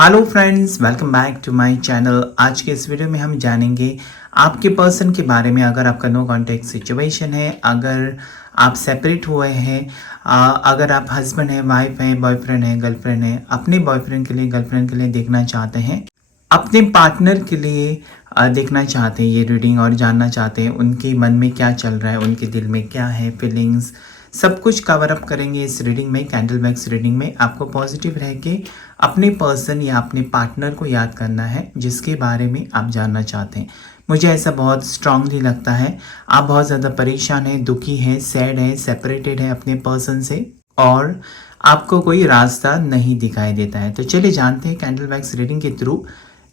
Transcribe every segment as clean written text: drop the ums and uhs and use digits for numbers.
Hello friends, welcome back to my channel. आज के इस वीडियो में हम जानेंगे आपके पर्सन के बारे में। अगर आपका नो कॉन्टैक्ट सिचुएशन है, अगर आप सेपरेट हुए हैं, अगर आप हस्बैंड है, वाइफ है, बॉयफ्रेंड है, गर्लफ्रेंड है, अपने बॉयफ्रेंड के लिए, गर्लफ्रेंड के लिए देखना चाहते हैं, अपने पार्टनर के लिए देखना चाहते हैं ये रीडिंग और जानना चाहते हैं उनके मन में क्या चल रहा है, उनके दिल में क्या है, फीलिंग्स, सब कुछ कवर अप करेंगे इस रीडिंग में। कैंडल मैक्स रीडिंग में आपको पॉजिटिव रह के अपने पर्सन या अपने पार्टनर को याद करना है जिसके बारे में आप जानना चाहते हैं। मुझे ऐसा बहुत स्ट्रांगली लगता है आप बहुत ज़्यादा परेशान हैं, दुखी हैं, सैड हैं, सेपरेटेड हैं अपने पर्सन से और आपको कोई रास्ता नहीं दिखाई देता है। तो चलिए जानते हैं कैंडल मैक्स रीडिंग के थ्रू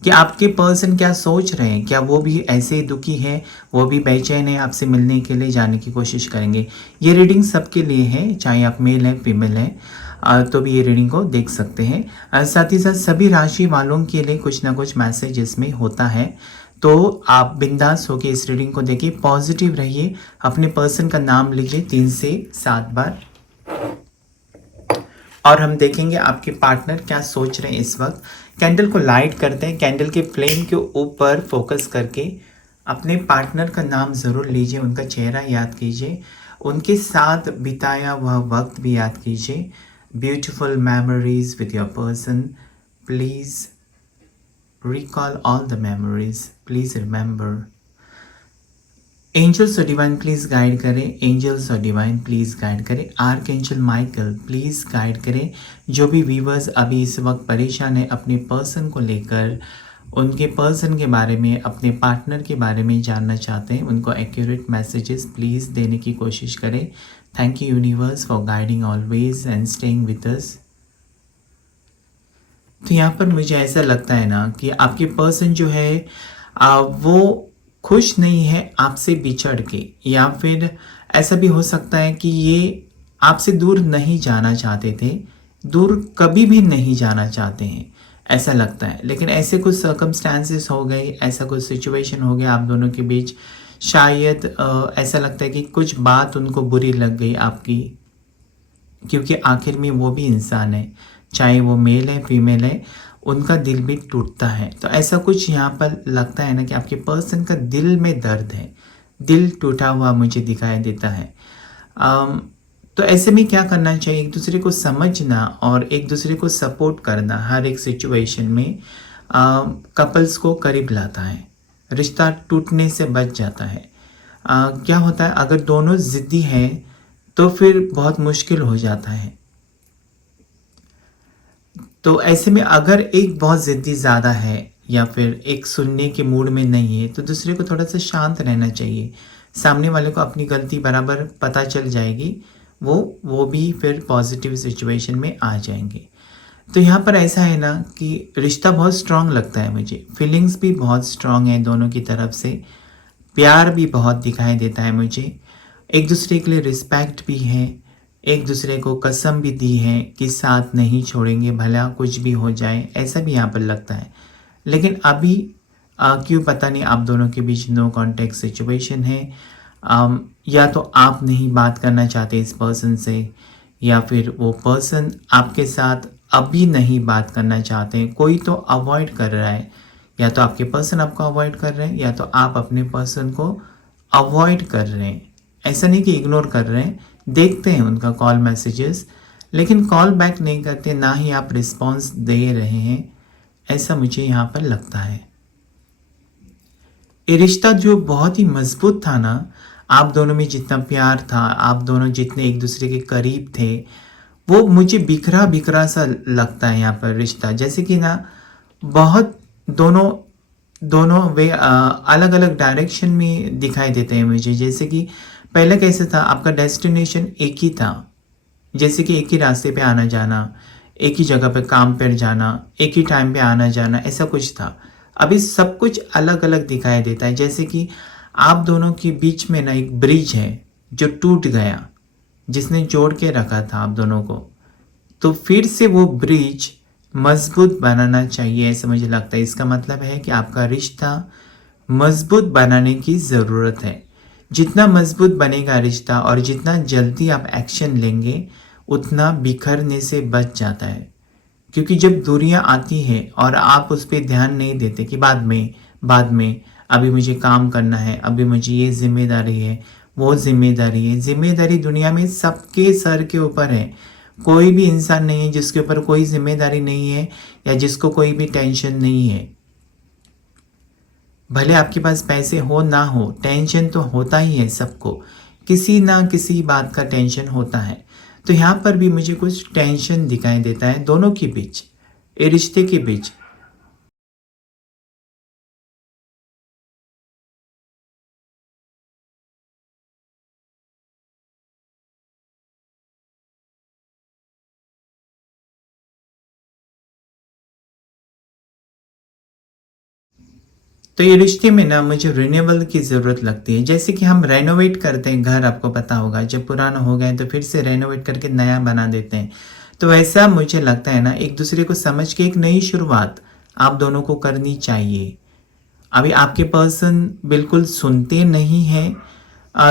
कि आपके पर्सन क्या सोच रहे हैं। क्या वो भी ऐसे दुखी है, वो भी बेचैन है आपसे मिलने के लिए, जाने की कोशिश करेंगे। ये रीडिंग सबके लिए है, चाहे आप मेल हैं, फीमेल हैं, तो भी ये रीडिंग को देख सकते हैं। साथ ही साथ सभी राशि वालों के लिए कुछ ना कुछ मैसेज इसमें होता है। तो आप बिंदास होकर इस रीडिंग को देखिए, पॉजिटिव रहिए, अपने पर्सन का नाम लीजिए 3 से 7 बार और हम देखेंगे आपके पार्टनर क्या सोच रहे हैं इस वक्त। कैंडल को लाइट करते हैं, कैंडल के फ्लेम के ऊपर फोकस करके अपने पार्टनर का नाम ज़रूर लीजिए, उनका चेहरा याद कीजिए, उनके साथ बिताया हुआ वक्त भी याद कीजिए। Beautiful memories with your person, please recall all the memories, please remember. Angels और डिवाइन प्लीज़ गाइड करें, एंजल्स और डिवाइन प्लीज़ गाइड करें। Archangel Michael please guide करें। जो भी व्यूवर्स अभी इस वक्त परेशान है अपने पर्सन को लेकर, उनके पर्सन के बारे में, अपने पार्टनर के बारे में जानना चाहते हैं, उनको एक्यूरेट मैसेजेस प्लीज़ देने की कोशिश करें। Thank you universe for guiding always and staying with us. तो यहाँ पर मुझे ऐसा लगता है ना कि आपके पर्सन जो है वो खुश नहीं है आपसे बिछड़ के, या फिर ऐसा भी हो सकता है कि ये आपसे दूर नहीं जाना चाहते थे, दूर कभी भी नहीं जाना चाहते हैं, ऐसा लगता है। लेकिन ऐसे कुछ सर्कमस्टांसेस हो गए, ऐसा कुछ सिचुएशन हो गया आप दोनों के बीच, शायद ऐसा लगता है कि कुछ बात उनको बुरी लग गई आपकी, क्योंकि आखिर में वो भी इंसान है, चाहे वो मेल है, फीमेल है, उनका दिल भी टूटता है। तो ऐसा कुछ यहाँ पर लगता है ना कि आपके पर्सन का दिल में दर्द है, दिल टूटा हुआ मुझे दिखाई देता है। तो ऐसे में क्या करना चाहिए, एक दूसरे को समझना और एक दूसरे को सपोर्ट करना हर एक सिचुएशन में कपल्स को करीब लाता है, रिश्ता टूटने से बच जाता है। क्या होता है अगर दोनों ज़िद्दी हैं तो फिर बहुत मुश्किल हो जाता है। तो ऐसे में अगर एक बहुत ज़िद्दी ज़्यादा है या फिर एक सुनने के मूड में नहीं है, तो दूसरे को थोड़ा सा शांत रहना चाहिए। सामने वाले को अपनी गलती बराबर पता चल जाएगी, वो भी फिर पॉजिटिव सिचुएशन में आ जाएंगे। तो यहाँ पर ऐसा है ना कि रिश्ता बहुत स्ट्रांग लगता है मुझे, फीलिंग्स भी बहुत स्ट्रांग है दोनों की तरफ से, प्यार भी बहुत दिखाई देता है मुझे, एक दूसरे के लिए रिस्पेक्ट भी है, एक दूसरे को कसम भी दी है कि साथ नहीं छोड़ेंगे भला कुछ भी हो जाए, ऐसा भी यहाँ पर लगता है। लेकिन अभी क्यों पता नहीं आप दोनों के बीच नो कॉन्टैक्ट सिचुएशन है। या तो आप नहीं बात करना चाहते इस पर्सन से, या फिर वो पर्सन आपके साथ अभी नहीं बात करना चाहते हैं, कोई तो अवॉइड कर रहा है। या तो आपके पर्सन आपको अवॉइड कर रहे हैं, या तो आप अपने पर्सन को अवॉइड कर रहे हैं। ऐसा नहीं कि इग्नोर कर रहे हैं, देखते हैं उनका कॉल मैसेजेस, लेकिन कॉल बैक नहीं करते, ना ही आप रिस्पॉन्स दे रहे हैं, ऐसा मुझे यहाँ पर लगता है। ये रिश्ता जो बहुत ही मजबूत था ना, आप दोनों में जितना प्यार था, आप दोनों जितने एक दूसरे के करीब थे, वो मुझे बिखरा बिखरा सा लगता है यहाँ पर रिश्ता। जैसे कि ना बहुत दोनों दोनों वे अलग अलग डायरेक्शन में दिखाई देते हैं मुझे। जैसे कि पहले कैसे था, आपका डेस्टिनेशन एक ही था, जैसे कि एक ही रास्ते पे आना जाना, एक ही जगह पे काम पर जाना, एक ही टाइम पे आना जाना, ऐसा कुछ था। अभी सब कुछ अलग अलग दिखाई देता है, जैसे कि आप दोनों के बीच में ना एक ब्रिज है जो टूट गया, जिसने जोड़ के रखा था आप दोनों को। तो फिर से वो ब्रिज मजबूत बनाना चाहिए, ऐसा मुझे लगता है। इसका मतलब है कि आपका रिश्ता मजबूत बनाने की ज़रूरत है। जितना मजबूत बनेगा रिश्ता और जितना जल्दी आप एक्शन लेंगे, उतना बिखरने से बच जाता है। क्योंकि जब दूरियां आती है और आप उस पर ध्यान नहीं देते कि बाद में अभी मुझे काम करना है, अभी मुझे ये जिम्मेदारी है, वो जिम्मेदारी है। जिम्मेदारी दुनिया में सबके सर के ऊपर है। कोई भी इंसान नहीं है जिसके ऊपर कोई जिम्मेदारी नहीं है या जिसको कोई भी टेंशन नहीं है। भले आपके पास पैसे हो ना हो, टेंशन तो होता ही है सबको, किसी ना किसी बात का टेंशन होता है। तो यहाँ पर भी मुझे कुछ टेंशन दिखाई देता है दोनों के बीच, ये रिश्ते के बीच। तो ये रिश्ते में ना मुझे रिन्यूअल की ज़रूरत लगती है। जैसे कि हम रेनोवेट करते हैं घर, आपको पता होगा, जब पुराना हो गए तो फिर से रेनोवेट करके नया बना देते हैं। तो वैसा मुझे लगता है ना, एक दूसरे को समझ के एक नई शुरुआत आप दोनों को करनी चाहिए। अभी आपके पर्सन बिल्कुल सुनते नहीं हैं,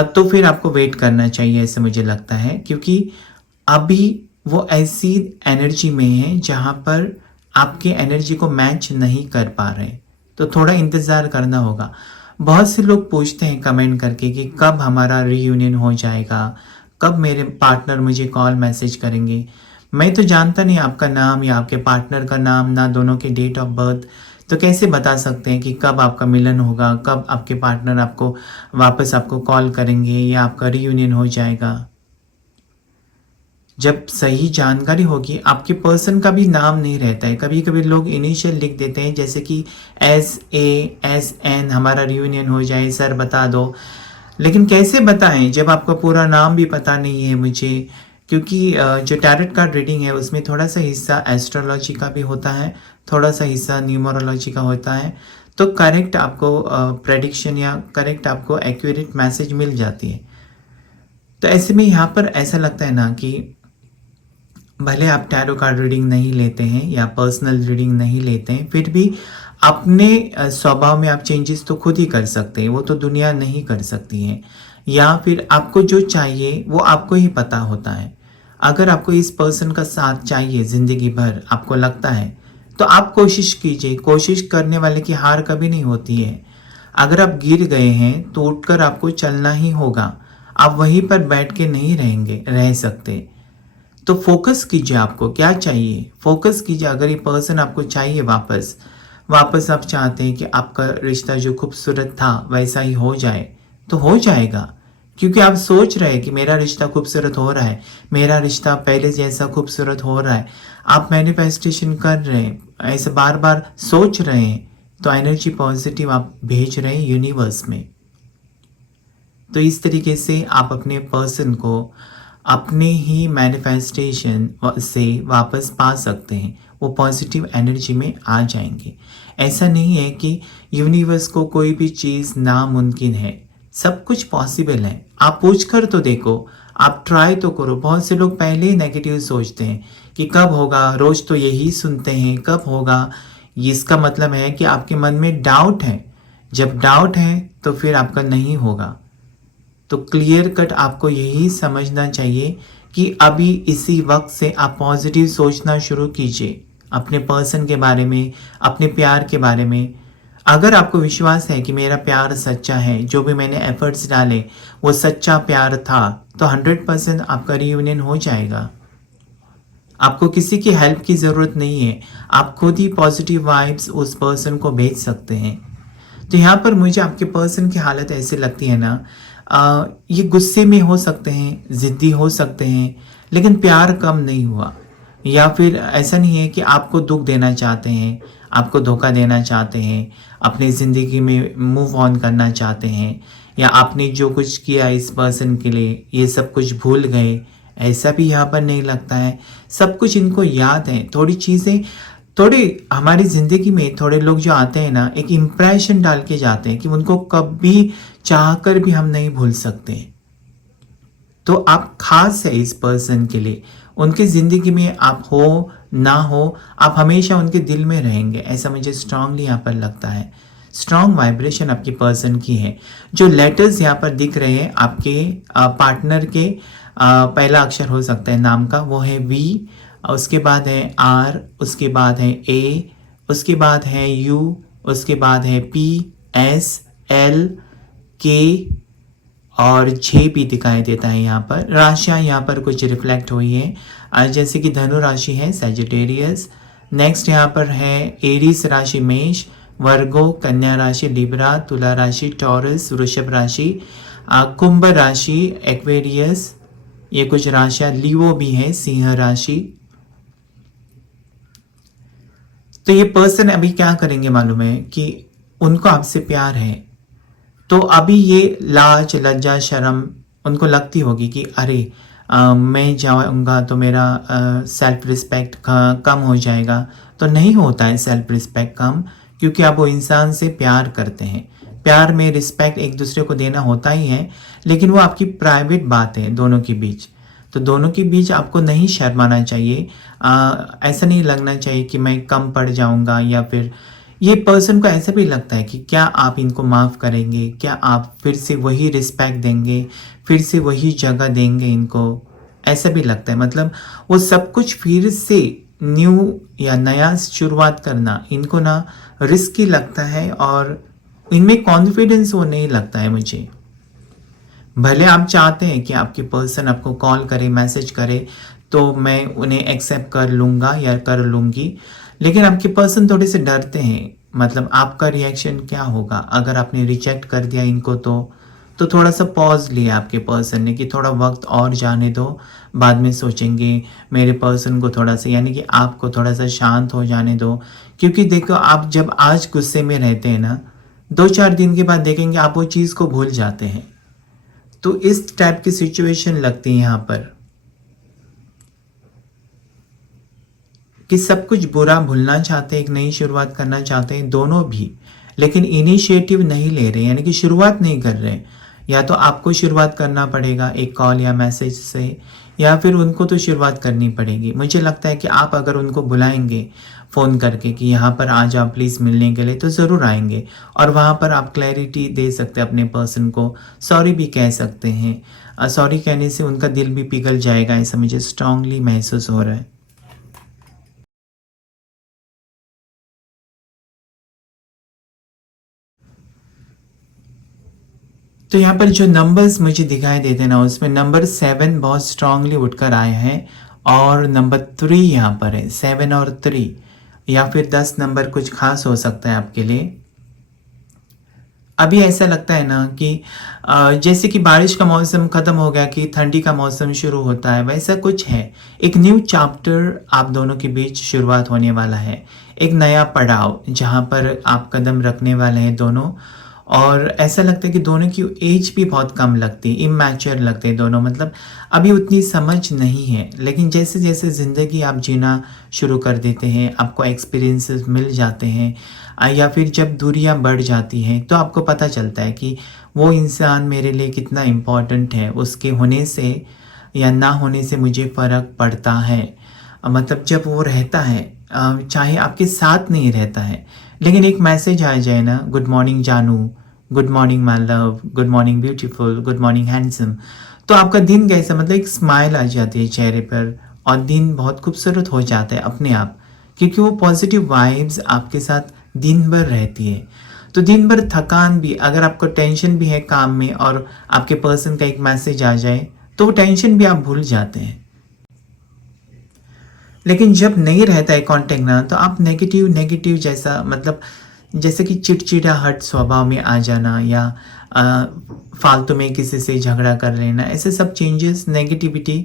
तो फिर आपको वेट करना चाहिए ऐसे मुझे लगता है, क्योंकि अभी वो ऐसी एनर्जी में है जहाँ पर आपके एनर्जी को मैच नहीं कर पा रहे, तो थोड़ा इंतज़ार करना होगा। बहुत से लोग पूछते हैं कमेंट करके कि कब हमारा रीयूनियन हो जाएगा, कब मेरे पार्टनर मुझे कॉल मैसेज करेंगे। मैं तो जानता नहीं आपका नाम या आपके पार्टनर का नाम, ना दोनों के डेट ऑफ बर्थ, तो कैसे बता सकते हैं कि कब आपका मिलन होगा, कब आपके पार्टनर आपको वापस आपको कॉल करेंगे या आपका रीयूनियन हो जाएगा। जब सही जानकारी होगी, आपके पर्सन का भी नाम नहीं रहता है। कभी कभी लोग इनिशियल लिख देते हैं, जैसे कि SASN, हमारा रियूनियन हो जाए सर बता दो। लेकिन कैसे बताएं जब आपका पूरा नाम भी पता नहीं है मुझे, क्योंकि जो टैरोट कार्ड रीडिंग है उसमें थोड़ा सा हिस्सा एस्ट्रोलॉजी का भी होता है, थोड़ा सा हिस्सा न्यूमरोलॉजी का होता है। तो करेक्ट आपको प्रेडिक्शन या करेक्ट आपको एक्यूरेट मैसेज मिल जाती है। तो ऐसे में यहाँ पर ऐसा लगता है ना कि भले आप टैरो कार्ड रीडिंग नहीं लेते हैं या पर्सनल रीडिंग नहीं लेते हैं, फिर भी अपने स्वभाव में आप चेंजेस तो खुद ही कर सकते हैं, वो तो दुनिया नहीं कर सकती है। या फिर आपको जो चाहिए वो आपको ही पता होता है। अगर आपको इस पर्सन का साथ चाहिए ज़िंदगी भर, आपको लगता है, तो आप कोशिश कीजिए। कोशिश करने वाले की हार कभी नहीं होती है। अगर आप गिर गए हैं तो उठकर आपको चलना ही होगा। आप वहीं पर बैठ के नहीं रह सकते। तो फोकस कीजिए, आपको क्या चाहिए फोकस कीजिए। अगर ये पर्सन आपको चाहिए वापस आप चाहते हैं कि आपका रिश्ता जो खूबसूरत था वैसा ही हो जाए, तो हो जाएगा। क्योंकि आप सोच रहे हैं कि मेरा रिश्ता खूबसूरत हो रहा है, मेरा रिश्ता पहले जैसा खूबसूरत हो रहा है, आप मैनिफेस्टेशन कर रहे हैं, ऐसे बार बार सोच रहे हैं, तो एनर्जी पॉजिटिव आप भेज रहे हैं यूनिवर्स में। तो इस तरीके से आप अपने पर्सन को अपने ही मैनिफेस्टेशन से वापस पा सकते हैं। वो पॉजिटिव एनर्जी में आ जाएंगे। ऐसा नहीं है कि यूनिवर्स को कोई भी चीज़ नामुमकिन है, सब कुछ पॉसिबल है। आप पूछ कर तो देखो, आप ट्राई तो करो। बहुत से लोग पहले ही नेगेटिव सोचते हैं कि कब होगा, रोज़ तो यही सुनते हैं कब होगा। इसका मतलब है कि आपके मन में डाउट है। जब डाउट है तो फिर आपका नहीं होगा। तो क्लियर कट आपको यही समझना चाहिए कि अभी इसी वक्त से आप पॉजिटिव सोचना शुरू कीजिए अपने पर्सन के बारे में, अपने प्यार के बारे में। अगर आपको विश्वास है कि मेरा प्यार सच्चा है, जो भी मैंने एफर्ट्स डाले वो सच्चा प्यार था, तो 100% आपका रियूनियन हो जाएगा। आपको किसी की हेल्प की ज़रूरत नहीं है, आप खुद ही पॉजिटिव वाइब्स उस पर्सन को भेज सकते हैं। तो यहाँ पर मुझे आपके पर्सन की हालत ऐसे लगती है ना, ये गुस्से में हो सकते हैं, ज़िद्दी हो सकते हैं, लेकिन प्यार कम नहीं हुआ। या फिर ऐसा नहीं है कि आपको दुख देना चाहते हैं, आपको धोखा देना चाहते हैं, अपनी ज़िंदगी में मूव ऑन करना चाहते हैं, या आपने जो कुछ किया इस पर्सन के लिए ये सब कुछ भूल गए, ऐसा भी यहाँ पर नहीं लगता है। सब कुछ इनको याद है। थोड़ी चीज़ें, थोड़े हमारी ज़िंदगी में थोड़े लोग जो आते हैं ना, एक इम्प्रेशन डाल के जाते हैं कि उनको कभी चाह कर भी हम नहीं भूल सकते। तो आप खास है इस पर्सन के लिए, उनकी ज़िंदगी में आप हो ना हो, आप हमेशा उनके दिल में रहेंगे, ऐसा मुझे स्ट्रांगली यहाँ पर लगता है। स्ट्रांग वाइब्रेशन आपके पर्सन की है। जो लेटर्स यहाँ पर दिख रहे हैं आपके पार्टनर के, पहला अक्षर हो सकता है नाम का, वो है V, उसके बाद है आर, उसके बाद है ए, उसके बाद है यू, उसके बाद है पी, एस, एल, के और जे भी दिखाई देता है। यहाँ पर राशियाँ यहाँ पर कुछ रिफ्लेक्ट हुई है, जैसे कि धनु राशि है सैजिटेरियस, नेक्स्ट यहाँ पर है एरीस राशि मेष, वर्गो कन्या राशि लिब्रा, तुला राशि टॉरस, वृषभ राशि, कुंभ राशि एक्वेरियस, ये कुछ राशियाँ, लीवो भी है सिंह राशि। तो ये पर्सन अभी क्या करेंगे मालूम है कि उनको आपसे प्यार है, तो अभी ये लाज लज्जा शर्म उनको लगती होगी कि अरे मैं जाऊंगा तो मेरा सेल्फ रिस्पेक्ट कम हो जाएगा। तो नहीं होता है सेल्फ रिस्पेक्ट कम, क्योंकि आप वो इंसान से प्यार करते हैं। प्यार में रिस्पेक्ट एक दूसरे को देना होता ही है, लेकिन वो आपकी प्राइवेट बात है दोनों के बीच। तो दोनों के बीच आपको नहीं शर्माना चाहिए, ऐसा नहीं लगना चाहिए कि मैं कम पड़ जाऊंगा, या फिर ये पर्सन को ऐसा भी लगता है कि क्या आप इनको माफ़ करेंगे, क्या आप फिर से वही रिस्पेक्ट देंगे, फिर से वही जगह देंगे इनको, ऐसा भी लगता है। मतलब वो सब कुछ फिर से न्यू या नया शुरुआत करना इनको ना रिस्की लगता है, और इनमें कॉन्फिडेंस वो नहीं लगता है मुझे। भले आप चाहते हैं कि आपके पर्सन आपको कॉल करे, मैसेज करे, तो मैं उन्हें एक्सेप्ट कर लूँगा या कर लूँगी, लेकिन आपके पर्सन थोड़े से डरते हैं। मतलब आपका रिएक्शन क्या होगा अगर आपने रिजेक्ट कर दिया इनको, तो थोड़ा सा पॉज लिया आपके पर्सन ने कि थोड़ा वक्त और जाने दो, बाद में सोचेंगे। मेरे पर्सन को थोड़ा सा, यानी कि आपको थोड़ा सा शांत हो जाने दो, क्योंकि देखो आप जब आज गुस्से में रहते हैं ना, 2-4 दिन के बाद देखेंगे आप वो चीज़ को भूल जाते हैं। तो इस टाइप की सिचुएशन लगती है यहाँ पर कि सब कुछ बुरा भूलना चाहते हैं, एक नई शुरुआत करना चाहते हैं दोनों भी, लेकिन इनिशिएटिव नहीं ले रहे, यानी कि शुरुआत नहीं कर रहे। या तो आपको शुरुआत करना पड़ेगा एक कॉल या मैसेज से, या फिर उनको तो शुरुआत करनी पड़ेगी। मुझे लगता है कि आप अगर उनको बुलाएंगे फ़ोन करके कि यहाँ पर आ जाओ प्लीज़ मिलने के लिए, तो ज़रूर आएंगे, और वहाँ पर आप क्लैरिटी दे सकते हैं अपने पर्सन को, सॉरी भी कह सकते हैं। सॉरी कहने से उनका दिल भी पिघल जाएगा, ऐसा मुझे स्ट्रांगली महसूस हो रहा है। तो यहाँ पर जो नंबर्स मुझे दिखाई देते हैं ना, उसमें नंबर 7 बहुत स्ट्रांगली उठकर आए हैं, और नंबर 3 यहाँ पर है, 7 और 3, या फिर 10 नंबर कुछ खास हो सकता है आपके लिए। अभी ऐसा लगता है ना कि जैसे कि बारिश का मौसम ख़त्म हो गया कि ठंडी का मौसम शुरू होता है, वैसा कुछ है। एक न्यू चैप्टर आप दोनों के बीच शुरुआत होने वाला है, एक नया पड़ाव जहाँ पर आप कदम रखने वाले हैं दोनों। और ऐसा लगता है कि दोनों की एज भी बहुत कम लगती है, इमैच्योर लगते हैं दोनों, मतलब अभी उतनी समझ नहीं है। लेकिन जैसे जैसे ज़िंदगी आप जीना शुरू कर देते हैं, आपको एक्सपीरियंसेस मिल जाते हैं, या फिर जब दूरियां बढ़ जाती हैं, तो आपको पता चलता है कि वो इंसान मेरे लिए कितना इम्पोर्टेंट है, उसके होने से या ना होने से मुझे फ़र्क पड़ता है। मतलब जब वो रहता है, चाहे आपके साथ नहीं रहता है, लेकिन एक मैसेज आ जाए ना, गुड मॉर्निंग जानू, good morning my love, good morning beautiful, good morning handsome, तो आपका दिन कैसा, मतलब एक स्माइल आ जाती है चेहरे पर, और दिन बहुत खूबसूरत हो जाता है अपने आप, क्योंकि वो पॉजिटिव वाइब्स आपके साथ दिन भर रहती है। तो दिन भर थकान भी, अगर आपको टेंशन भी है काम में और आपके पर्सन का एक मैसेज आ जाए, तो वो टेंशन भी आप भूल जाते हैं। लेकिन जब नहीं रहता है कांटेक्ट ना, तो आप नेगेटिव नेगेटिव जैसा, मतलब जैसे कि चिड़चिड़ाहट स्वभाव में आ जाना, या फालतू में किसी से झगड़ा कर लेना, ऐसे सब चेंजेस नेगेटिविटी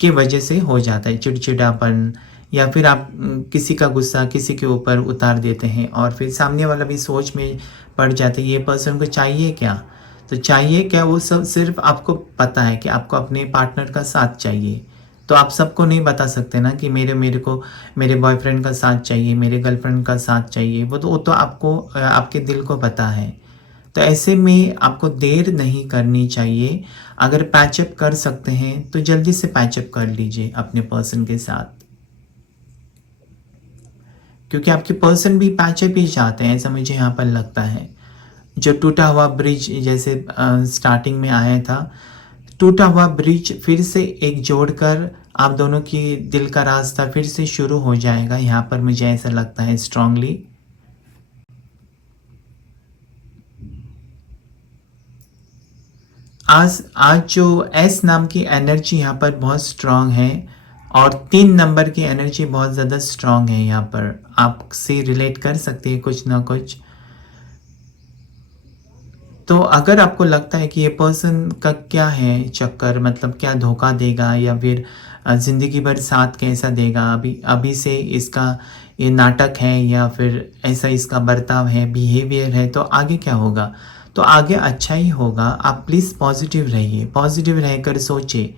की वजह से हो जाता है, चिड़चिड़ापन, या फिर आप किसी का गुस्सा किसी के ऊपर उतार देते हैं, और फिर सामने वाला भी सोच में पड़ जाता है ये पर्सन को चाहिए क्या। तो चाहिए क्या, वो सब सिर्फ आपको पता है कि आपको अपने पार्टनर का साथ चाहिए। तो आप सबको नहीं बता सकते ना कि मेरे को मेरे बॉयफ्रेंड का साथ चाहिए, मेरे गर्लफ्रेंड का साथ चाहिए, वो तो आपको आपके दिल को पता है। तो ऐसे में आपको देर नहीं करनी चाहिए। अगर पैचअप कर सकते हैं तो जल्दी से पैचअप कर लीजिए अपने पर्सन के साथ, क्योंकि आपके पर्सन भी पैचअप ही चाहते हैं, ऐसा मुझे यहाँ पर लगता है। जो टूटा हुआ ब्रिज जैसे स्टार्टिंग में आया था, टूटा हुआ ब्रिज फिर से एक जोड़कर आप दोनों की दिल का रास्ता फिर से शुरू हो जाएगा, यहाँ पर मुझे ऐसा लगता है स्ट्रांगली। आज आज जो एस नाम की एनर्जी यहाँ पर बहुत स्ट्रांग है और 3 नंबर की एनर्जी बहुत ज़्यादा स्ट्रांग है। यहाँ पर आपसे रिलेट कर सकते हैं कुछ ना कुछ। तो अगर आपको लगता है कि ये पर्सन का क्या है चक्कर, मतलब क्या धोखा देगा या फिर ज़िंदगी भर साथ कैसा देगा, अभी अभी से इसका ये नाटक है या फिर ऐसा इसका बर्ताव है, बिहेवियर है, तो आगे क्या होगा? तो आगे अच्छा ही होगा। आप प्लीज़ पॉजिटिव रहिए, पॉजिटिव रहकर सोचिए,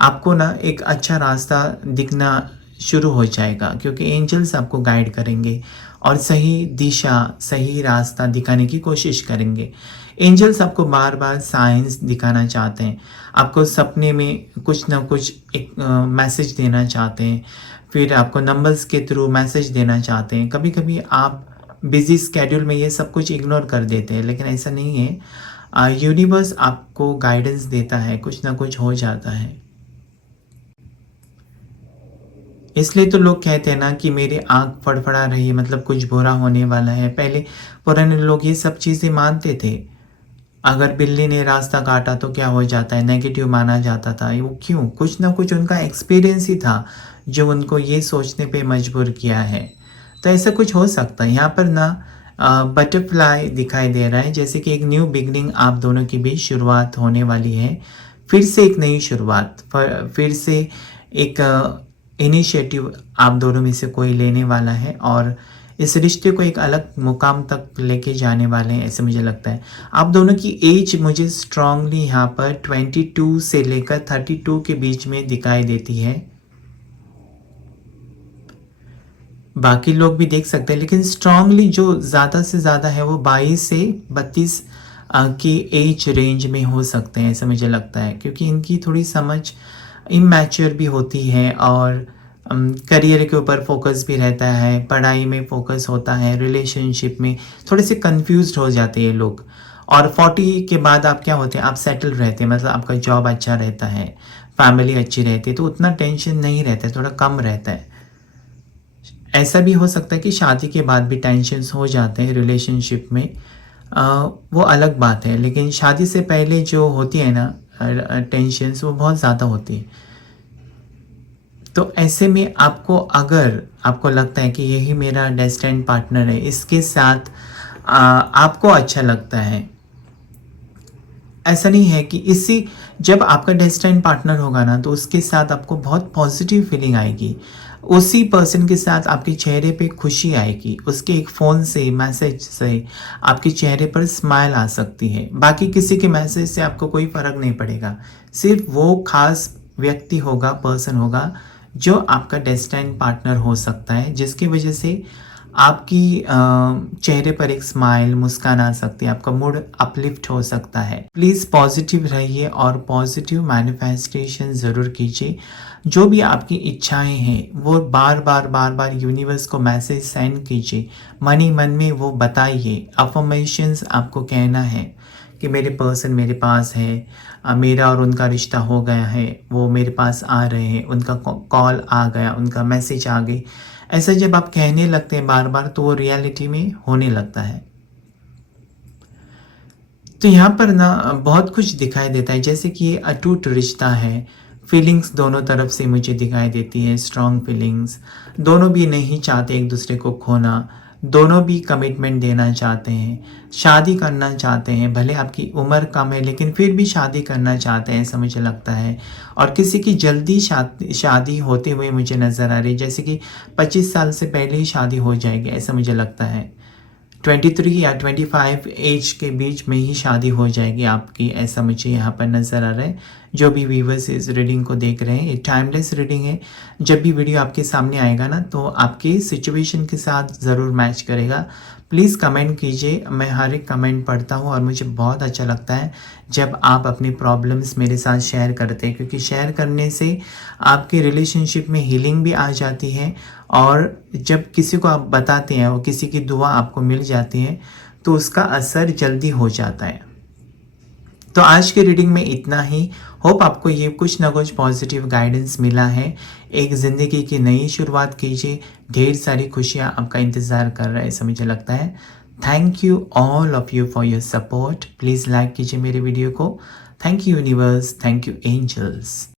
आपको ना एक अच्छा रास्ता दिखना शुरू हो जाएगा, क्योंकि एंजल्स आपको गाइड करेंगे और सही दिशा, सही रास्ता दिखाने की कोशिश करेंगे। एंजल्स आपको बार बार साइंस दिखाना चाहते हैं, आपको सपने में कुछ ना कुछ एक मैसेज देना चाहते हैं, फिर आपको नंबर्स के थ्रू मैसेज देना चाहते हैं। कभी कभी आप बिजी स्केड्यूल में ये सब कुछ इग्नोर कर देते हैं, लेकिन ऐसा नहीं है। यूनिवर्स आपको गाइडेंस देता है, कुछ ना कुछ हो जाता है। इसलिए तो लोग कहते हैं ना कि मेरी आँख फड़फड़ा रही है, मतलब कुछ बुरा होने वाला है। पहले पुराने लोग ये सब चीज़ें मानते थे। अगर बिल्ली ने रास्ता काटा तो क्या हो जाता है, नेगेटिव माना जाता था। वो क्यों? कुछ ना कुछ उनका एक्सपीरियंस ही था जो उनको ये सोचने पे मजबूर किया है। तो ऐसा कुछ हो सकता है। यहाँ पर ना बटरफ्लाई दिखाई दे रहा है, जैसे कि एक न्यू बिगनिंग आप दोनों की भी शुरुआत होने वाली है। फिर से एक नई शुरुआत, फिर से एक इनिशिएटिव आप दोनों में से कोई लेने वाला है और इस रिश्ते को एक अलग मुकाम तक लेके जाने वाले हैं, ऐसे मुझे लगता है। आप दोनों की एज मुझे स्ट्रांगली यहाँ पर 22 से लेकर 32 के बीच में दिखाई देती है। बाकी लोग भी देख सकते हैं, लेकिन स्ट्रांगली जो ज़्यादा से ज़्यादा है वो 22 से 32 की एज रेंज में हो सकते हैं, ऐसा मुझे लगता है, क्योंकि इनकी थोड़ी समझ इमैच्योर भी होती है और करियर के ऊपर फोकस भी रहता है, पढ़ाई में फोकस होता है, रिलेशनशिप में थोड़े से कंफ्यूज्ड हो जाते हैं लोग। और 40 के बाद आप क्या होते हैं, आप सेटल रहते हैं, मतलब आपका जॉब अच्छा रहता है, फैमिली अच्छी रहती है, तो उतना टेंशन नहीं रहता है, थोड़ा कम रहता है। ऐसा भी हो सकता है कि शादी के बाद भी टेंशन्स हो जाते हैं रिलेशनशिप में, वो अलग बात है, लेकिन शादी से पहले जो होती है ना टेंशन्स, वो बहुत ज़्यादा होती है। तो ऐसे में आपको, अगर आपको लगता है कि यही मेरा डेस्टिन्ड पार्टनर है, इसके साथ आपको अच्छा लगता है, ऐसा नहीं है कि इसी, जब आपका डेस्टिन्ड पार्टनर होगा ना तो उसके साथ आपको बहुत पॉजिटिव फीलिंग आएगी, उसी पर्सन के साथ आपके चेहरे पे खुशी आएगी, उसके एक फ़ोन से, मैसेज से आपके चेहरे पर स्माइल आ सकती है। बाकी किसी के मैसेज से आपको कोई फ़र्क नहीं पड़ेगा, सिर्फ वो खास व्यक्ति होगा, पर्सन होगा जो आपका डेस्टिन्ड पार्टनर हो सकता है, जिसकी वजह से आपकी चेहरे पर एक स्माइल, मुस्कान आ सकती है, आपका मूड अपलिफ्ट हो सकता है। प्लीज़ पॉजिटिव रहिए और पॉजिटिव मैनिफेस्टेशन ज़रूर कीजिए। जो भी आपकी इच्छाएं हैं वो बार बार यूनिवर्स को मैसेज सेंड कीजिए, मन ही मन में वो बताइए। अफर्मेशंस आपको कहना है कि मेरे पर्सन मेरे पास है, मेरा और उनका रिश्ता हो गया है, वो मेरे पास आ रहे हैं, उनका कॉल आ गया, उनका मैसेज आ गई। ऐसा जब आप कहने लगते हैं बार बार तो वो रियलिटी में होने लगता है। तो यहाँ पर ना बहुत कुछ दिखाई देता है, जैसे कि ये अटूट रिश्ता है। फीलिंग्स दोनों तरफ से मुझे दिखाई देती है, स्ट्रॉन्ग फीलिंग्स। दोनों भी नहीं चाहते एक दूसरे को खोना, दोनों भी कमिटमेंट देना चाहते हैं, शादी करना चाहते हैं। भले आपकी उम्र कम है लेकिन फिर भी शादी करना चाहते हैं, ऐसा मुझे लगता है। और किसी की जल्दी शादी होते हुए मुझे नज़र आ रही है, जैसे कि 25 साल से पहले ही शादी हो जाएगी, ऐसा मुझे लगता है। 23 या 25 एज के बीच में ही शादी हो जाएगी आपकी, ऐसा मुझे यहाँ पर नज़र आ रहा है। जो भी व्यूवर्स इस रीडिंग को देख रहे हैं, ये टाइमलेस रीडिंग है। जब भी वीडियो आपके सामने आएगा ना तो आपके सिचुएशन के साथ ज़रूर मैच करेगा। प्लीज़ कमेंट कीजिए, मैं हर एक कमेंट पढ़ता हूँ और मुझे बहुत अच्छा लगता है जब आप अपनी प्रॉब्लम्स मेरे साथ शेयर करते हैं, क्योंकि शेयर करने से आपके रिलेशनशिप में हीलिंग भी आ जाती है। और जब किसी को आप बताते हैं और किसी की दुआ आपको मिल जाती है तो उसका असर जल्दी हो जाता है। तो आज के रीडिंग में इतना ही। होप आपको ये कुछ ना कुछ पॉजिटिव गाइडेंस मिला है। एक ज़िंदगी की नई शुरुआत कीजिए, ढेर सारी खुशियाँ आपका इंतज़ार कर रहा है ऐसा मुझे लगता है। Thank you all of you for your support. Please like कीजिए मेरे वीडियो को। Thank you universe, thank you angels.